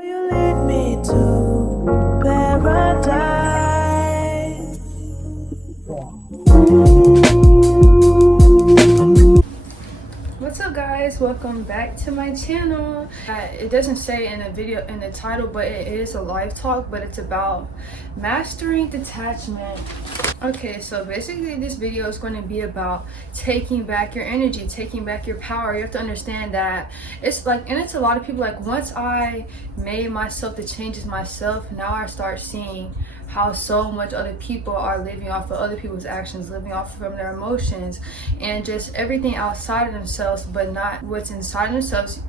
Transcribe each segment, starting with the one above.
You lead me to paradise. What's up, guys? Welcome back to my channel. It doesn't say in the video in the title, but it is a live talk, but it's about mastering detachment. Okay, so basically this video is going to be about taking back your energy, taking back your power. You have to understand that it's like, and it's a lot of people like, once I made myself the changes myself, now I start seeing how so much other people are living off of other people's actions, living off from their emotions and just everything outside of themselves, but not what's inside themselves.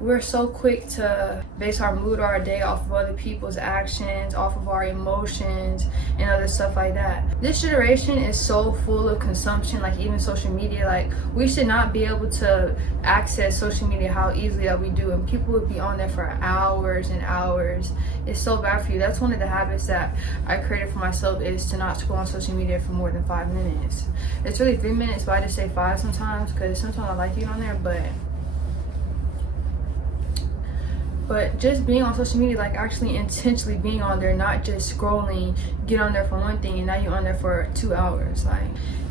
We're so quick to base our mood or our day off of other people's actions, off of our emotions and other stuff like that. This generation is so full of consumption, like even social media. Like, we should not be able to access social media how easily that we do, and people would be on there for hours and hours. It's so bad for you. That's one of the habits that I created for myself, is to not scroll on social media for more than 5 minutes. It's really 3 minutes, but I just say 5 sometimes, because sometimes I like being on there, but just being on social media, like actually intentionally being on there, not just scrolling, get on there for one thing and now you're on there for 2 hours. Like,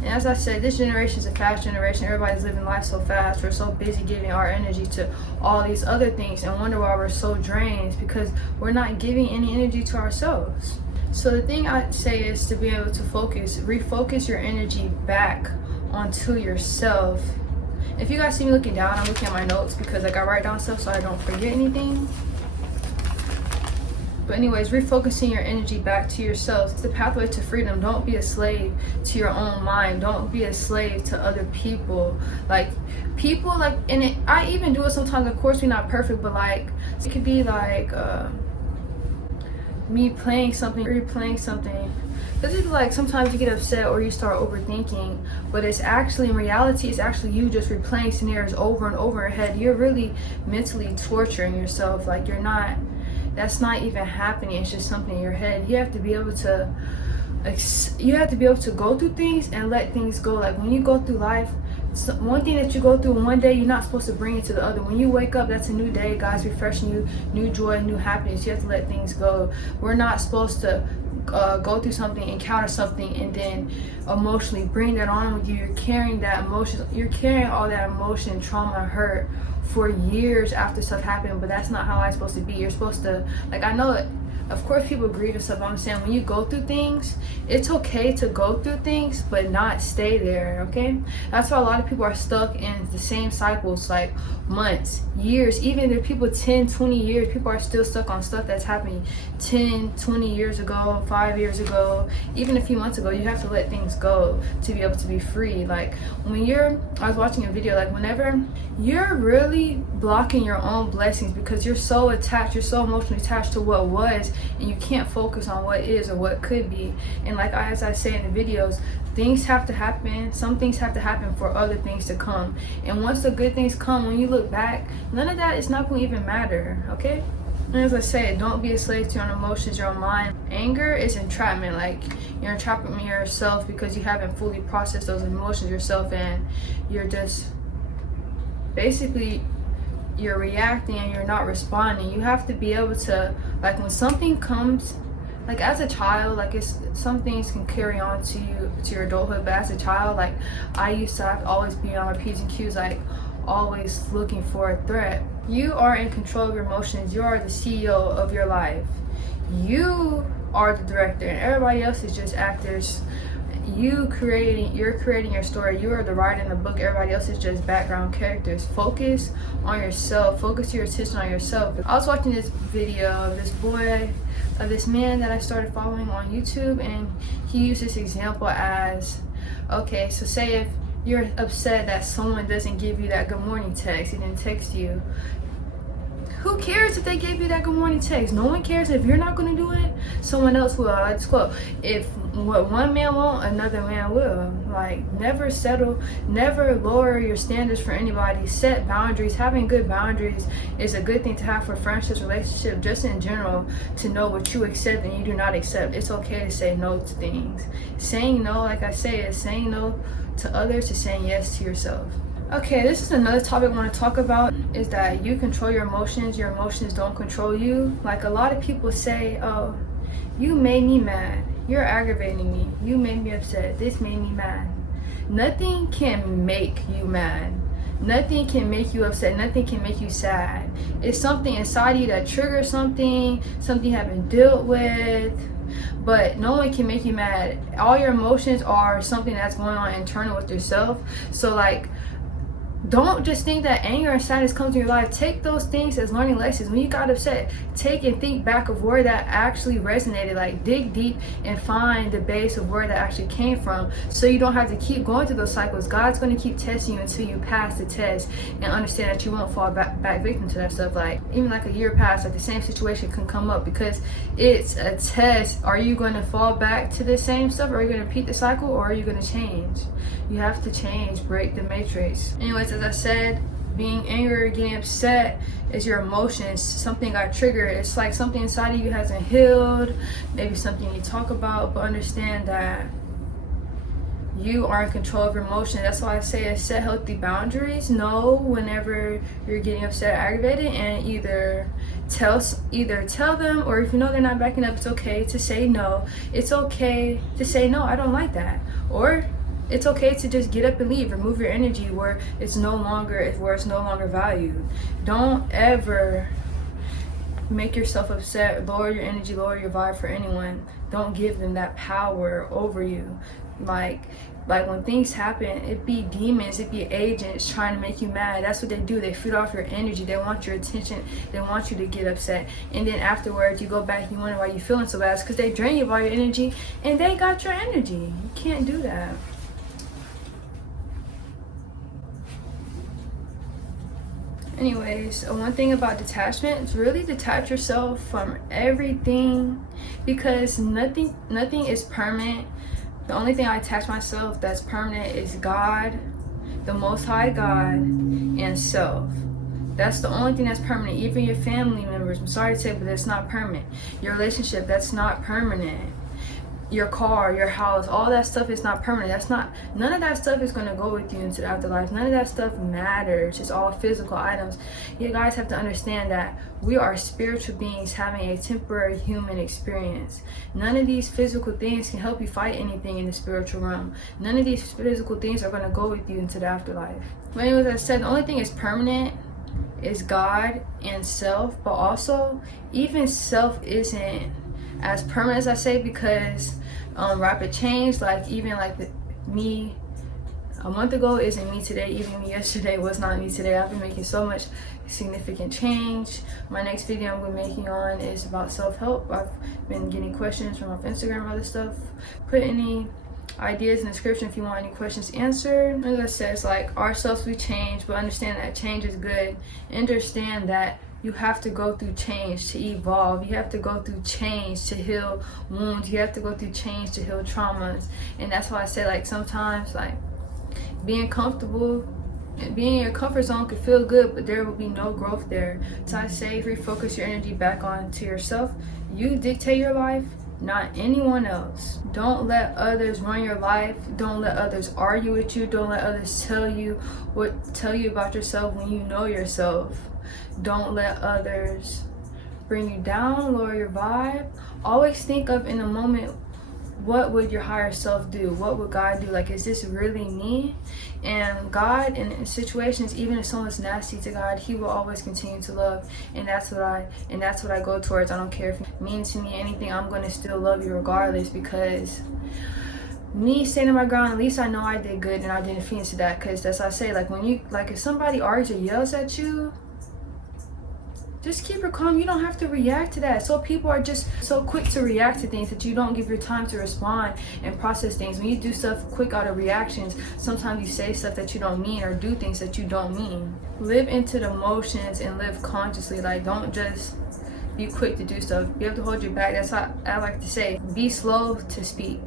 and as I said, this generation is a fast generation. Everybody's living life so fast. We're so busy giving our energy to all these other things and wonder why we're so drained, because we're not giving any energy to ourselves. So the thing I say is to be able to refocus your energy back onto yourself. If you guys see me looking down, I'm looking at my notes because like I write down stuff so I don't forget anything. But anyways, refocusing your energy back to yourself. It's the pathway to freedom. Don't be a slave to your own mind. Don't be a slave to other people. Like, people like, and I even do it sometimes. Of course, we're not perfect, but like, it could be like me playing something, replaying something. This is like, sometimes you get upset or you start overthinking, but it's actually, in reality, it's actually you just replaying scenarios over and over in your head. You're really mentally torturing yourself. Like, you're not, that's not even happening. It's just something in your head. You have to be able to go through things and let things go. Like, when you go through life, one thing that you go through one day, you're not supposed to bring it to the other. When you wake up, that's a new day. God's refreshing you, new joy, new happiness. You have to let things go. We're not supposed to go through something, encounter something, and then emotionally bring that on with you. You're carrying that emotion. You're carrying all that emotion, trauma, hurt for years after stuff happened. But that's not how it's supposed to be. You're supposed to, like, I know that of course people grieve and stuff, but I'm saying when you go through things, it's okay to go through things but not stay there. Okay, that's why a lot of people are stuck in the same cycles, like months, years. Even if people 10-20 years, people are still stuck on stuff that's happening 10-20 years ago, 5 years ago, even a few months ago. You have to let things go to be able to be free. Like, when I was watching a video, like, whenever you're really blocking your own blessings because you're so attached, you're so emotionally attached to what was, and you can't focus on what is or what could be. And like, as I say in the videos, things have to happen. Some things have to happen for other things to come. And once the good things come, when you look back, none of that is not going to even matter. Okay, and as I say, don't be a slave to your own emotions, your own mind. Anger is entrapment. Like, you're entrapping yourself because you haven't fully processed those emotions yourself, and you're just basically, you're reacting and you're not responding. You have to be able to, like, when something comes, like, as a child, like, it's, some things can carry on to you, to your adulthood, but as a child, like, I used to have to always be on my P's and Q's, like, always looking for a threat. You are in control of your emotions. You are the CEO of your life. You are the director, and everybody else is just actors. You're creating your story. You are the writer in the book. Everybody else is just background characters. Focus on yourself. Focus your attention on yourself. I was watching this video of this man that I started following on YouTube, and he used this example as, okay, so say if you're upset that someone doesn't give you that good morning text, he didn't text you. Who cares if they gave you that good morning text? No one cares. If you're not going to do it, someone else will. I just quote, if what one man won't, another man will. Like, never settle, never lower your standards for anybody. Set boundaries. Having good boundaries is a good thing to have for friendships, relationships, just in general, to know what you accept and you do not accept. It's okay to say no to things. Saying no, like I say, is saying no to others, to saying yes to yourself. Okay, this is another topic I want to talk about, is that you control your emotions don't control you. Like, a lot of people say, oh, you made me mad, you're aggravating me, you made me upset, this made me mad. Nothing can make you mad. Nothing can make you upset. Nothing can make you sad. It's something inside you that triggers something you haven't dealt with. But no one can make you mad. All your emotions are something that's going on internal with yourself. So like, don't just think that anger and sadness comes in your life. Take those things as learning lessons. When you got upset, take and think back of where that actually resonated. Like, dig deep and find the base of where that actually came from, so you don't have to keep going through those cycles. God's going to keep testing you until you pass the test and understand that you won't fall back victim to that stuff. Like, even like a year past, like the same situation can come up because it's a test. Are you going to fall back to the same stuff? Are you going to repeat the cycle, or are you going to change? You have to change, break the matrix. Anyways, as I said, being angry or getting upset is your emotions. Something got triggered. It's like something inside of you hasn't healed. Maybe something you talk about, but understand that you are in control of your emotions. That's why I say set healthy boundaries. Know whenever you're getting upset or aggravated, and either tell them, or if you know they're not backing up, it's okay to say no. It's okay to say no, I don't like that. Or it's okay to just get up and leave. Remove your energy where it's no longer valued. Don't ever make yourself upset. Lower your energy, lower your vibe for anyone. Don't give them that power over you. Like when things happen, it be demons, it be agents trying to make you mad. That's what they do. They feed off your energy. They want your attention. They want you to get upset. And then afterwards, you go back and you wonder why you're feeling so bad. It's because they drain you of all your energy, and they got your energy. You can't do that. Anyways, one thing about detachment is really detach yourself from everything, because nothing is permanent. The only thing I attach myself that's permanent is God, the Most High God, and self. That's the only thing that's permanent. Even your family members, I'm sorry to say, but that's not permanent. Your relationship, that's not permanent. Your car, your house, all that stuff is not permanent. None of that stuff is going to go with you into the afterlife. None of that stuff matters. It's all physical items. You guys have to understand that we are spiritual beings having a temporary human experience. None of these physical things can help you fight anything in the spiritual realm. None of these physical things are going to go with you into the afterlife. But anyways, as I said, the only thing is permanent is God and self. But also, even self isn't as permanent as I say, because rapid change, like even like me a month ago isn't me today. Even me yesterday was not me today. I've been making so much significant change. My next video I'm going to be making on is about self-help. I've been getting questions from off Instagram and other stuff. Put any ideas in the description if you want any questions answered. As I said, it's like ourselves, we change, but understand that change is good. Understand that you have to go through change to evolve. You have to go through change to heal wounds. You have to go through change to heal traumas. And that's why I say, like, sometimes, like, being comfortable and being in your comfort zone can feel good, but there will be no growth there. So I say, refocus your energy back onto yourself. You dictate your life, not anyone else. Don't let others run your life. Don't let others argue with you. Don't let others tell you about yourself when you know yourself. Don't let others bring you down, lower your vibe. Always think of, in a moment, what would your higher self do? What would God do? Like, is this really me? And God, in situations, even if someone's nasty to God, He will always continue to love. And that's what I go towards. I don't care if it means to me anything. I'm going to still love you regardless, because me standing my ground, at least I know I did good and I didn't feed into that. Because that's what I say, like, if somebody argues or yells at you, just keep it calm. You don't have to react to that. So people are just so quick to react to things that you don't give your time to respond and process things. When you do stuff quick out of reactions, sometimes you say stuff that you don't mean, or do things that you don't mean. Live into the emotions and live consciously. Like, don't just be quick to do stuff. You have to hold your back. That's what I like to say. Be slow to speak.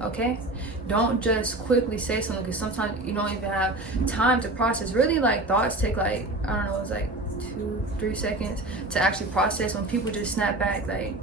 Okay? Don't just quickly say something, because sometimes you don't even have time to process. Really, like, thoughts take, like, I don't know, it's like 2-3 seconds to actually process. When people just snap back, like,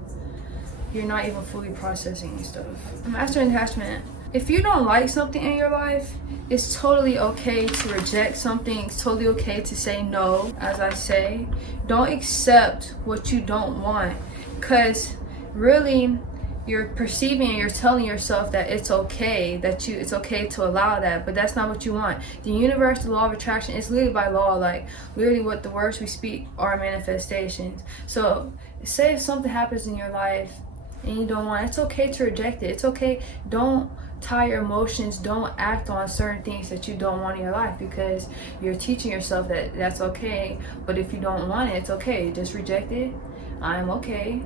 you're not even fully processing stuff. Mastering detachment. If you don't like something in your life, it's totally okay to reject something. It's totally okay to say no. As I say, don't accept what you don't want, because really you're perceiving and you're telling yourself that it's okay, it's okay to allow that, but that's not what you want. The universe, the law of attraction, is literally by law, like literally what the words we speak are manifestations. So say if something happens in your life and you don't want it, it's okay to reject it. It's okay. Don't tie your emotions, don't act on certain things that you don't want in your life, because you're teaching yourself that that's okay. But if you don't want it, it's okay, just reject it. I'm okay,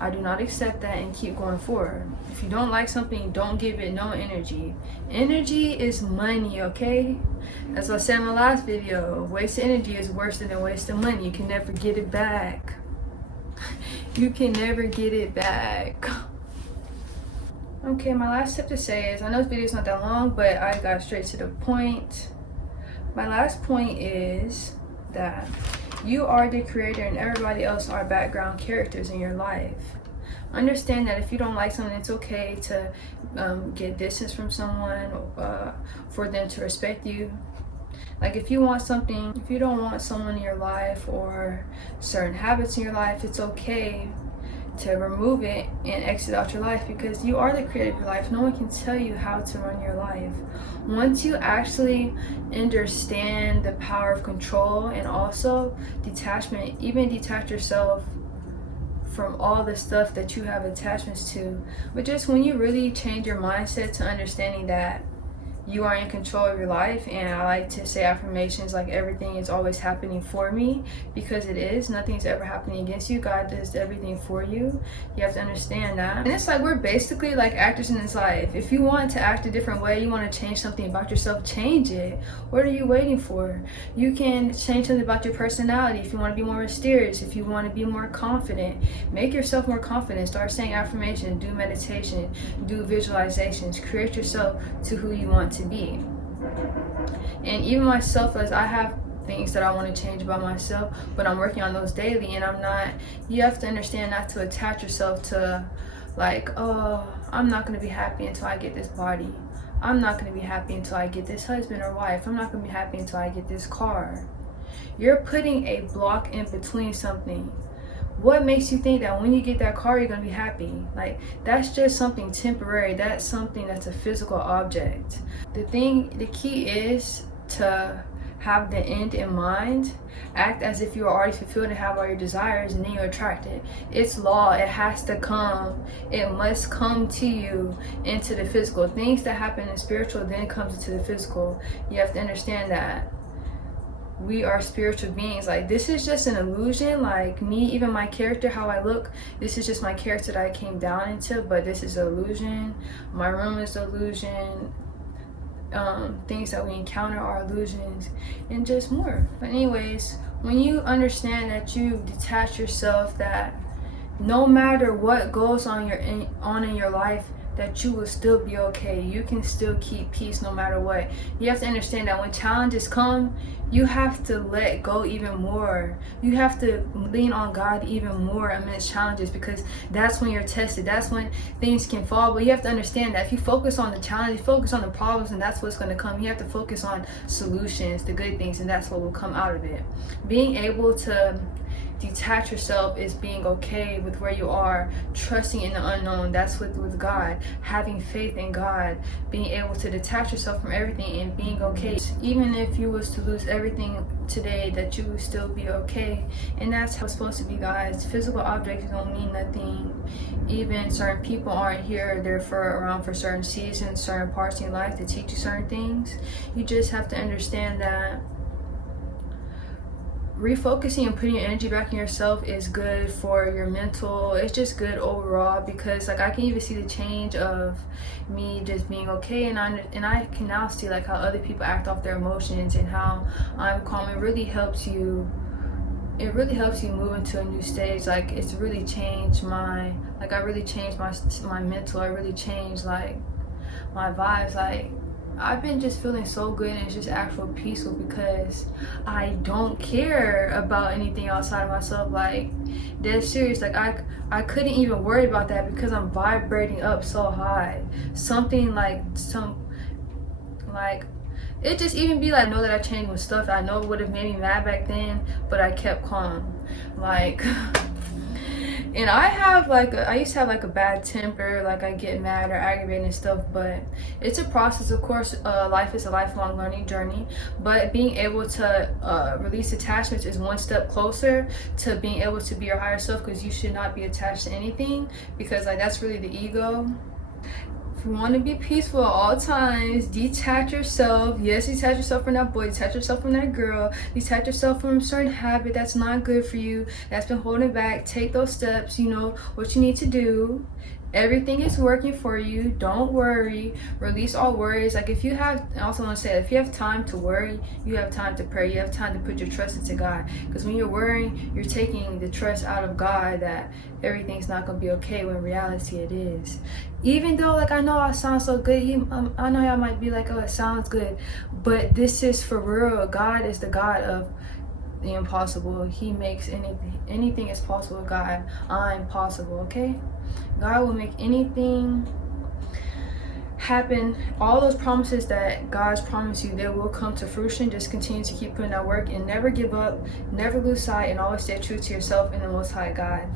I do not accept that, and keep going forward. If you don't like something, don't give it no energy. Energy is money, okay? As I said in my last video, wasted energy is worse than wasted money. You can never get it back. You can never get it back. Okay, my last tip to say is, I know this video is not that long, but I got straight to the point. My last point is that you are the creator and everybody else are background characters in your life. Understand that if you don't like something, it's okay to get distance from someone for them to respect you. Like if you want something, if you don't want someone in your life or certain habits in your life, it's okay to remove it and exit out your life, because you are the creator of your life. No one can tell you how to run your life. Once you actually understand the power of control and also detachment, even detach yourself from all the stuff that you have attachments to, but just when you really change your mindset to understanding that you are in control of your life. And I like to say affirmations like everything is always happening for me, because it is. Nothing's ever happening against you. God does everything for you. You have to understand that. And it's like we're basically like actors in this life. If you want to act a different way, you want to change something about yourself, change it. What are you waiting for? You can change something about your personality. If you want to be more mysterious, if you want to be more confident, make yourself more confident. Start saying affirmations, do meditation, do visualizations, create yourself to who you want to be. And even myself, as I have things that I want to change about myself, but I'm working on those daily, and you have to understand not to attach yourself to like, oh, I'm not going to be happy until I get this body. I'm not going to be happy until I get this husband or wife. I'm not going to be happy until I get this car. You're putting a block in between something. What makes you think that when you get that car, you're going to be happy? Like, that's just something temporary. That's something that's a physical object. The key is to have the end in mind. Act as if you are already fulfilled and have all your desires, and then you attract it. It's law. It has to come. It must come to you into the physical. Things that happen in the spiritual then comes into the physical. You have to understand that we are spiritual beings. Like, this is just an illusion. Like me, even my character, how I look, this is just my character that I came down into, but this is an illusion. My room is an illusion. Things that we encounter are illusions, and just more. But anyways, when you understand that you detach yourself, that no matter what goes on in your life, that you will still be okay. You can still keep peace no matter what. You have to understand that when challenges come, you have to let go even more. You have to lean on God even more amidst challenges, because that's when you're tested. That's when things can fall. But you have to understand that if you focus on the challenge, you focus on the problems, and that's what's going to come. You have to focus on solutions, the good things, and that's what will come out of it. Being able to detach yourself is being okay with where you are, trusting in the unknown. That's with God, having faith in God, being able to detach yourself from everything and being okay. Even if you was to lose everything today, that you would still be okay. And that's how it's supposed to be, guys. Physical objects don't mean nothing. Even certain people aren't here. They're around for certain seasons, certain parts in your life to teach you certain things. You just have to understand that refocusing and putting your energy back in yourself is good for your mental. It's just good overall, because like I can even see the change of me just being okay, and I can now see like how other people act off their emotions and how I'm calm. It really helps you move into a new stage. Like, it's really changed I really changed my mental. I really changed like my vibes. Like, I've been just feeling so good, and it's just actual peaceful because I don't care about anything outside of myself. Like, dead serious. Like, I couldn't even worry about that because I'm vibrating up so high. Something like it just even be like, I know that I changed with stuff I know would have made me mad back then, but I kept calm. Like, and I used to have like a bad temper, like I get mad or aggravated and stuff, but it's a process, of course. Life is a lifelong learning journey, but being able to release attachments is one step closer to being able to be your higher self, because you should not be attached to anything, because like that's really the ego. If you want to be peaceful at all times, detach yourself. Yes, detach yourself from that boy, detach yourself from that girl, detach yourself from a certain habit that's not good for you, that's been holding back. Take those steps. You know what you need to do. Everything is working for you. Don't worry. Release all worries. Like, if you have, I also want to say, if you have time to worry, you have time to pray. You have time to put your trust into God. Because when you're worrying, you're taking the trust out of God that everything's not going to be okay, when in reality it is. Even though, like, I know I sound so good. I know y'all might be like, oh, it sounds good. But this is for real. God is the God of the impossible. He makes anything is possible with God. I'm possible, okay? God will make anything happen. All those promises that God's promised you, they will come to fruition. Just continue to keep putting that work and never give up, never lose sight, and always stay true to yourself and the Most High God.